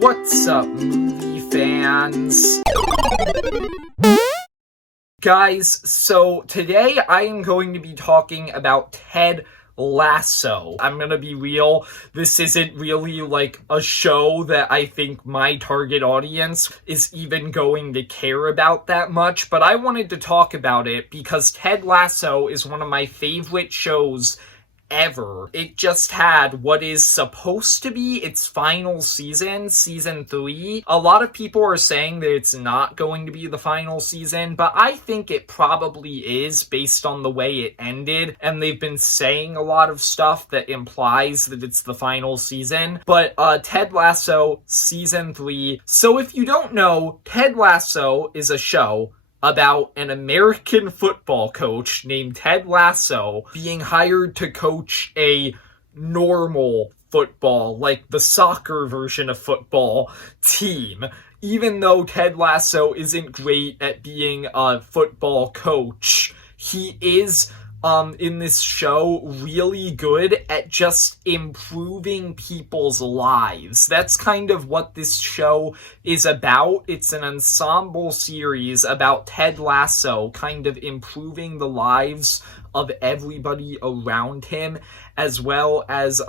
What's up, movie fans? Guys, so today I am going to be talking about Ted Lasso. I'm gonna be real, this isn't really like a show that I think my target audience is even going to care about that much, but I wanted to talk about it because Ted Lasso is one of my favorite shows ever. It just had what is supposed to be its final season, season 3. A lot of people are saying that it's not going to be the final season, but I think it probably is based on the way it ended, and they've been saying a lot of stuff that implies that it's the final season. But Ted Lasso, season 3. So if you don't know, Ted Lasso is a show about an American football coach named Ted Lasso being hired to coach a normal football, like the soccer version of football, team. Even though Ted Lasso isn't great at being a football coach, he is in this show really good at just improving people's lives. That's kind of what this show is about. It's an ensemble series about Ted Lasso kind of improving the lives of everybody around him, as well as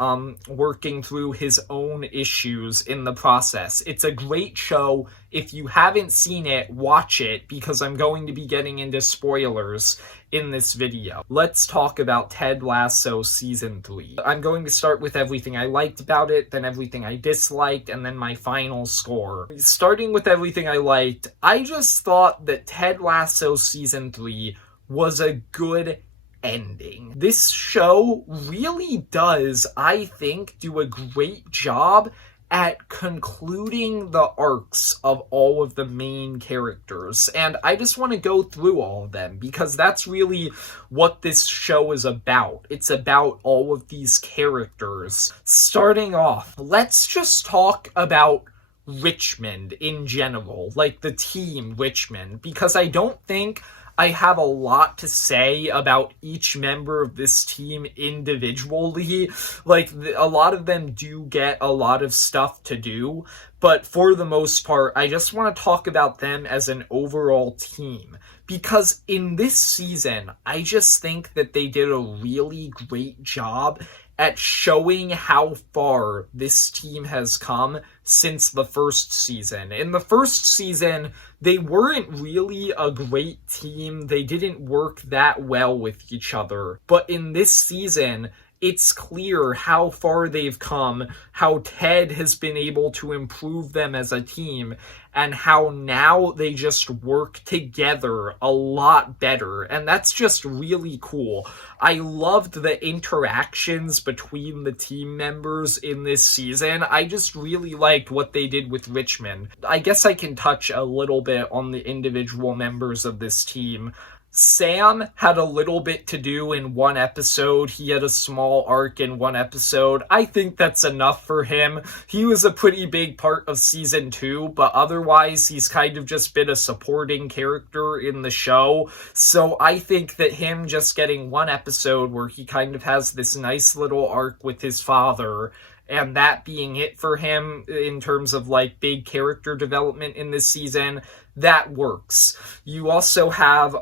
working through his own issues in the process. It's a great show. If you haven't seen it, watch it, because I'm going to be getting into spoilers in this video. Let's talk about Ted Lasso Season 3. I'm going to start with everything I liked about it, then everything I disliked, and then my final score. Starting with everything I liked, I just thought that Ted Lasso Season 3 was a good ending. This show really does, I think, do a great job at concluding the arcs of all of the main characters. And I just want to go through all of them because that's really what this show is about. It's about all of these characters. Starting off, let's just talk about Richmond in general, like the team Richmond, because I don't think I have a lot to say about each member of this team individually. Like, a lot of them do get a lot of stuff to do, but for the most part, I just want to talk about them as an overall team. Because in this season, I just think that they did a really great job at showing how far this team has come since the first season. In the first season, they weren't really a great team. They didn't work that well with each other. But in this season, it's clear how far they've come, how Ted has been able to improve them as a team, and how now they just work together a lot better. And that's just really cool. I loved the interactions between the team members in this season. I just really liked what they did with Richmond. I guess I can touch a little bit on the individual members of this team. Sam had a little bit to do in one episode. He had a small arc in one episode. I think that's enough for him. He was a pretty big part of season 2, but otherwise he's kind of just been a supporting character in the show. So I think that him just getting one episode where he kind of has this nice little arc with his father, and that being it for him in terms of like big character development in this season, that works. You also have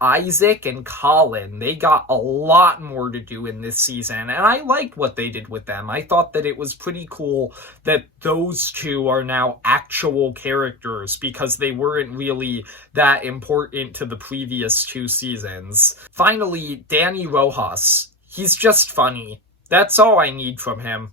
Isaac and Colin. They got a lot more to do in this season, and I liked what they did with them. I thought that it was pretty cool that those two are now actual characters because they weren't really that important to the previous 2 seasons. Finally, Danny Rojas. He's just funny. That's all I need from him.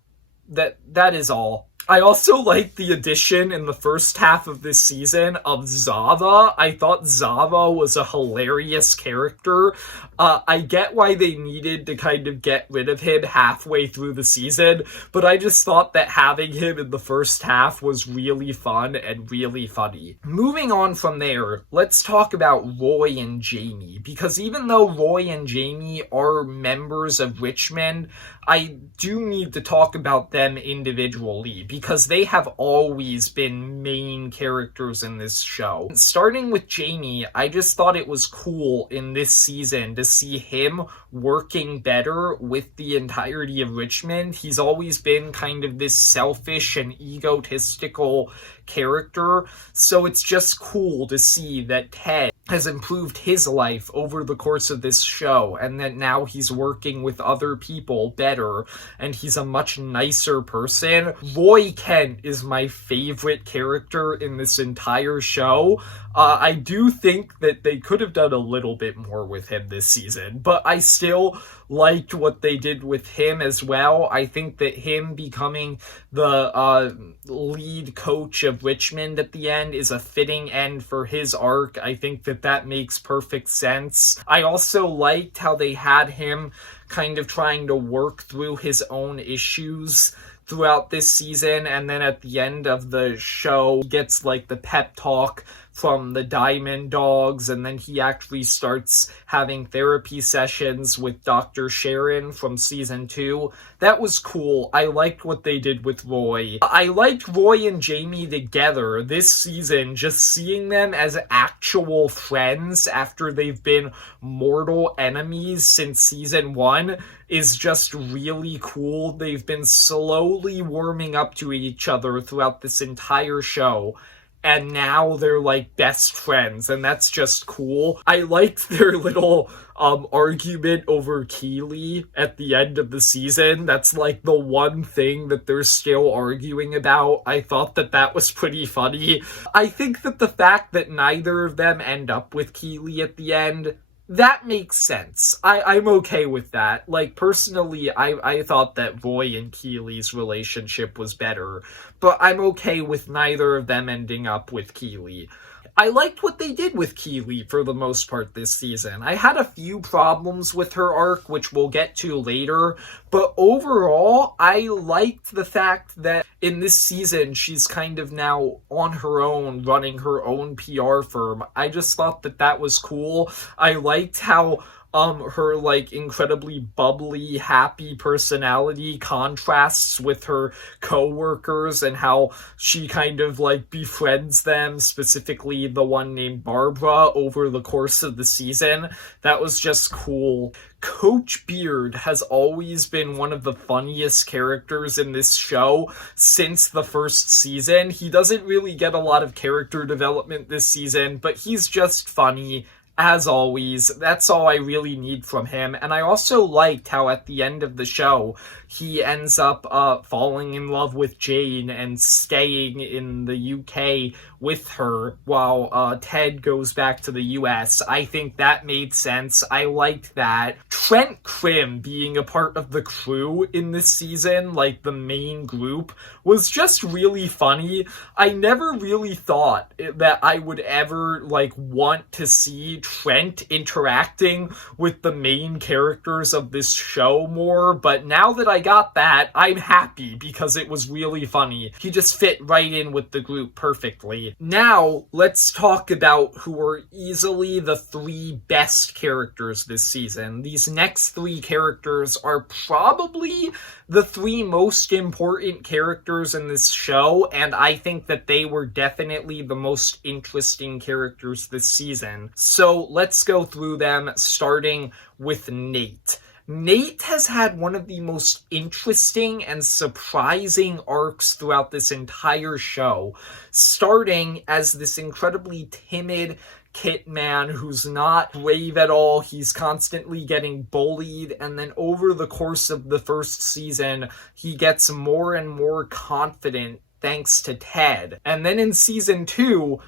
That is all. I also liked the addition in the first half of this season of Zava. I thought Zava was a hilarious character. I get why they needed to kind of get rid of him halfway through the season, but I just thought that having him in the first half was really fun and really funny. Moving on from there, let's talk about Roy and Jamie, because even though Roy and Jamie are members of Richmond, I do need to talk about them individually, because they have always been main characters in this show. Starting with Jamie, I just thought it was cool in this season to see him working better with the entirety of Richmond. He's always been kind of this selfish and egotistical character, so it's just cool to see that Ted has improved his life over the course of this show, and that now he's working with other people better, and he's a much nicer person. Roy Kent is my favorite character in this entire show. I do think that they could have done a little bit more with him this season, but I still liked what they did with him as well. I think that him becoming the lead coach of Richmond at the end is a fitting end for his arc. I think that that makes perfect sense. I also liked how they had him kind of trying to work through his own issues throughout this season, and then at the end of the show, he gets like the pep talk from the Diamond Dogs, and then he actually starts having therapy sessions with Dr. Sharon from season 2. That was cool. I liked what they did with Roy. I liked Roy and Jamie together this season, just seeing them as actual friends after they've been mortal enemies since season 1 is just really cool. They've been slowly warming up to each other throughout this entire show, and now they're like best friends, and that's just cool. I liked their little argument over Keeley at the end of the season. That's like the one thing that they're still arguing about. I thought that that was pretty funny. I think that the fact that neither of them end up with Keeley at the end, that makes sense. I'm okay with that. Like, personally, I thought that Roy and Keeley's relationship was better, but I'm okay with neither of them ending up with Keeley. I liked what they did with Keeley for the most part this season. I had a few problems with her arc, which we'll get to later, but overall, I liked the fact that in this season, she's kind of now on her own, running her own PR firm. I just thought that that was cool. I liked how her like incredibly bubbly, happy personality contrasts with her co-workers, and how she kind of like befriends them, specifically the one named Barbara, over the course of the season. That was just cool. Coach Beard has always been one of the funniest characters in this show since the first season. He doesn't really get a lot of character development this season, but he's just funny. As always, that's all I really need from him. And I also liked how at the end of the show, he ends up falling in love with Jane and staying in the UK with her while Ted goes back to the US. I think that made sense. I liked that. Trent Krim being a part of the crew in this season, like the main group, was just really funny. I never really thought that I would ever like want to see Trent interacting with the main characters of this show more, but now that I got that, I'm happy because it was really funny. He just fit right in with the group perfectly. Now, let's talk about who are easily the 3 best characters this season. These next 3 characters are probably the 3 most important characters in this show, and I think that they were definitely the most interesting characters this season. So let's go through them, starting with Nate. Nate has had one of the most interesting and surprising arcs throughout this entire show, starting as this incredibly timid Kit man who's not brave at all. He's constantly getting bullied, and then over the course of the first season, he gets more and more confident thanks to Ted. And then in season 2,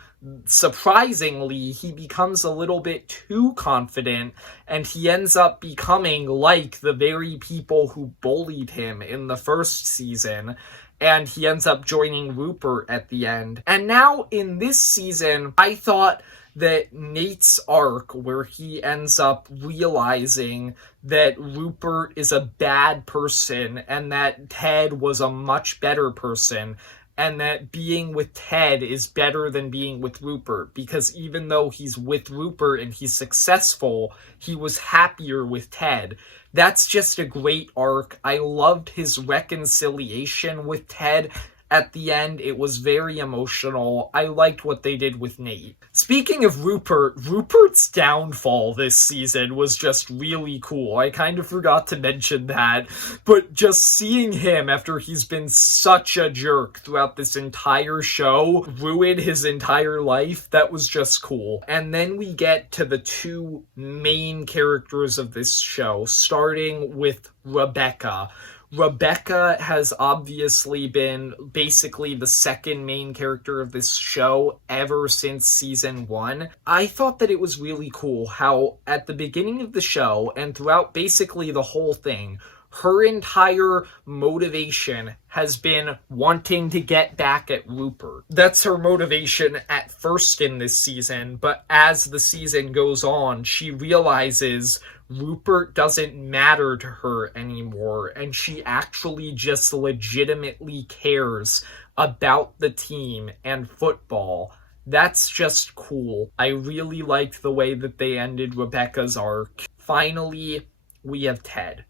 surprisingly, he becomes a little bit too confident, and he ends up becoming like the very people who bullied him in the first season, and he ends up joining Rupert at the end. And now in this season, I thought that Nate's arc, where he ends up realizing that Rupert is a bad person and that Ted was a much better person, and that being with Ted is better than being with Rupert, because even though he's with Rupert and he's successful, he was happier with Ted. That's just a great arc. I loved his reconciliation with Ted at the end. It was very emotional. I liked what they did with Nate. Speaking of Rupert's downfall this season was just really cool. I kind of forgot to mention that, but just seeing him after he's been such a jerk throughout this entire show, ruin his entire life, that was just cool. And then we get to the two main characters of this show, starting with Rebecca. Rebecca has obviously been basically the second main character of this show ever since season 1. I thought that it was really cool how at the beginning of the show and throughout basically the whole thing, her entire motivation has been wanting to get back at Rupert. That's her motivation at first in this season, but as the season goes on, she realizes Rupert doesn't matter to her anymore, and she actually just legitimately cares about the team and football. That's just cool. I really liked the way that they ended Rebecca's arc. Finally, we have Ted.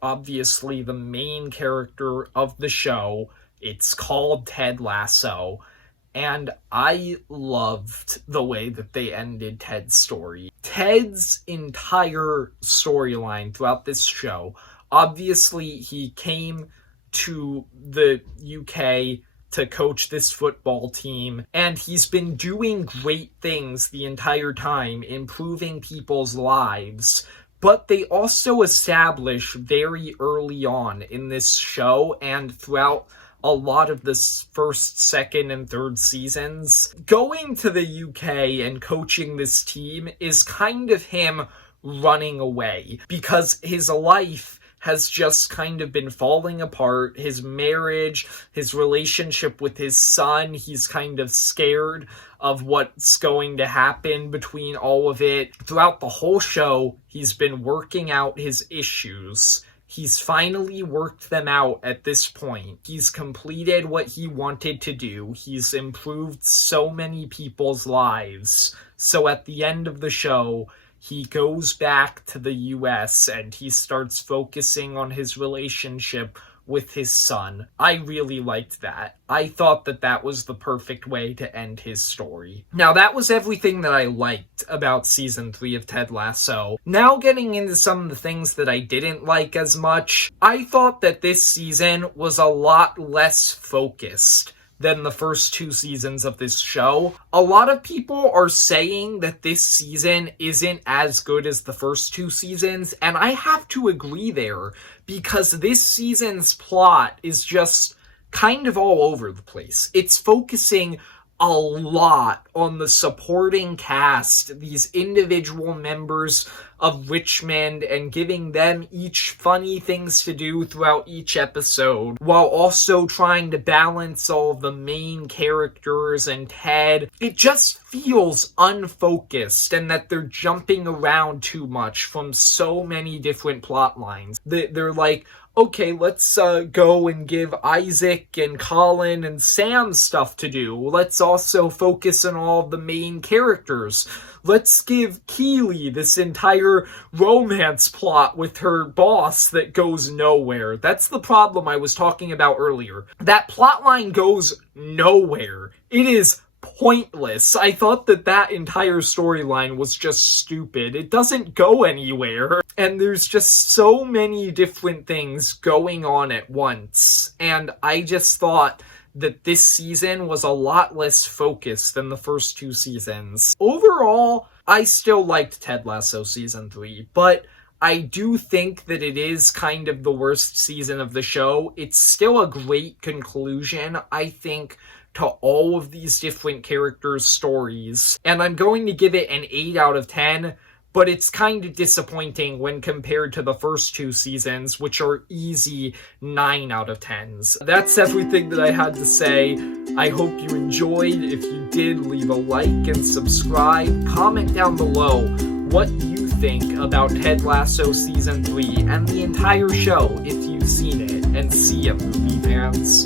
Obviously the main character of the show. It's called Ted Lasso, and I loved the way that they ended Ted's story. Ted's entire storyline throughout this show, obviously he came to the UK to coach this football team, and he's been doing great things the entire time, improving people's lives. But they also establish very early on in this show and throughout a lot of the first, second, and third seasons, going to the UK and coaching this team is kind of him running away because his life has just kind of been falling apart. His marriage, his relationship with his son, he's kind of scared of what's going to happen between all of it. Throughout the whole show, he's been working out his issues. He's finally worked them out at this point. He's completed what he wanted to do. He's improved so many people's lives. So at the end of the show, he goes back to the US and he starts focusing on his relationship with his son. I really liked that. I thought that that was the perfect way to end his story. Now, that was everything that I liked about season 3 of Ted Lasso. Now getting into some of the things that I didn't like as much, I thought that this season was a lot less focused than the first 2 seasons of this show. A lot of people are saying that this season isn't as good as the first 2 seasons, and I have to agree there, because this season's plot is just kind of all over the place. It's focusing a lot on the supporting cast, these individual members of Richmond, and giving them each funny things to do throughout each episode, while also trying to balance all the main characters and Ted. It just feels unfocused, and that they're jumping around too much from so many different plot lines. They're like, okay, let's go and give Isaac and Colin and Sam stuff to do. Let's also focus on all of the main characters. Let's give Keely this entire romance plot with her boss that goes nowhere. That's the problem I was talking about earlier. That plot line goes nowhere. It is pointless. I thought that that entire storyline was just stupid. It doesn't go anywhere. And there's just so many different things going on at once. And I just thought that this season was a lot less focused than the first 2 seasons. Overall, I still liked Ted Lasso season 3, but I do think that it is kind of the worst season of the show. It's still a great conclusion, I think, to all of these different characters' stories. And I'm going to give it an 8 out of 10, but it's kind of disappointing when compared to the first 2 seasons, which are easy 9 out of 10s. That's everything that I had to say. I hope you enjoyed. If you did, leave a like and subscribe. Comment down below what you think about Ted Lasso Season 3 and the entire show if you've seen it. And see ya, movie fans.